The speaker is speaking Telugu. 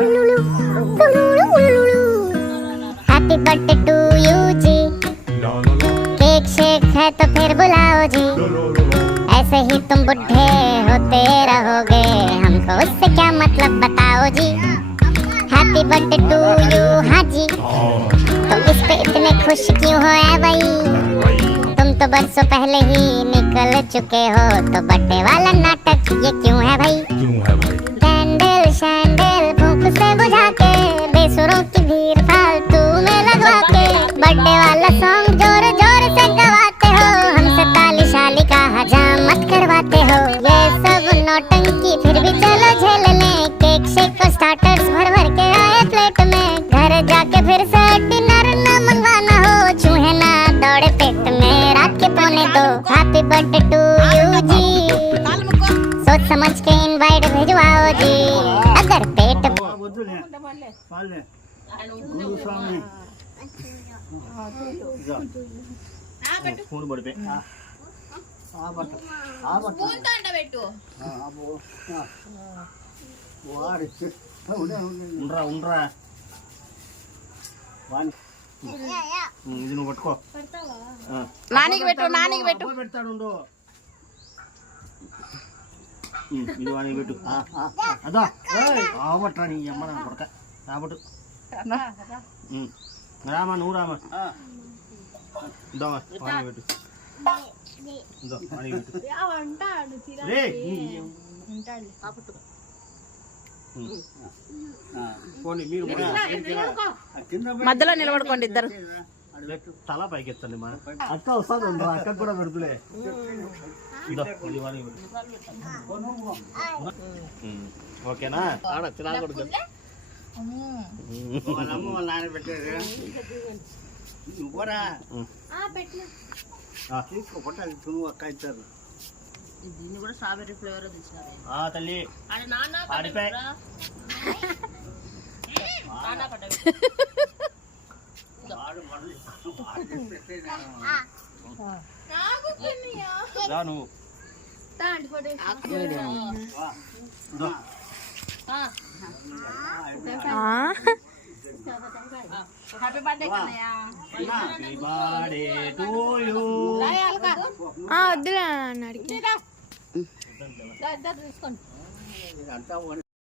हैप्पी बर्थडे टू यू जी, केक शेक है तो फिर बुलाओ जी, ऐसे ही तुम बुढ़े होते रहोगे, हमको उससे क्या मतलब बताओ जी। हैप्पी बर्थडे टू यू हाँ जी, तो इस पे इतने खुश क्यों हो ऐ भाई, तुम तो बरसों पहले ही निकल चुके हो, तो बर्थडे वाला नाटक ये क्यों है भाई। कैंडल शैंडल फूंक से बुझा के, बेसुरों की भीड़ फालतू में लगवा के, बर्थडे वाला सॉन्ग जोर जोर से गवाते हो, हमसे ताली शाली का हजामत करवाते हो। ये सब नौटंकी फिर भी चलो झेल लें, केक शेक और स्टार्टर्स भर भर के आए प्लेट में, घर जाके फिर से डिनर न मंगवाना हो, चूहे ना दौड़े पेट में रात के पौने दो। हैप्पी बर्थडे टू यू जी, सोच समझ के इनवाइट भेजवाओ जी, अगर पेट ఇది నువ్వు పట్టుకో, నానికి పెట్టు నానికి పెట్టు పెడతాడు, ఇది వానికి పెట్టు. అదా ఆవట్రా నీ అమ్మ నా కొడక రాబట్టు, రామా నువ్వు రామా, ఇద్దామా వానికి పెట్టు, ఇదో వానికి పెట్టు రే పోనీ మీరు మధ్యలో నిలబడుకోండి ఇద్దరు, తల పైకి ఎత్తండి మా అక్క వస్తుంది, అక్క కూడా పెడుతులే. ఓకేనా ఆడచ్చు రాకూడదు, నాన్న పెట్టారు అక్క ఇచ్చారు. దీన్ని కూడా స్ట్రాబెర్రీ ఫ్లేవర్ తెచ్చినారు తల్లి నువ్వు హ్యాపీ బర్త్డే వద్దులే అన్నాడు తీసుకోండి.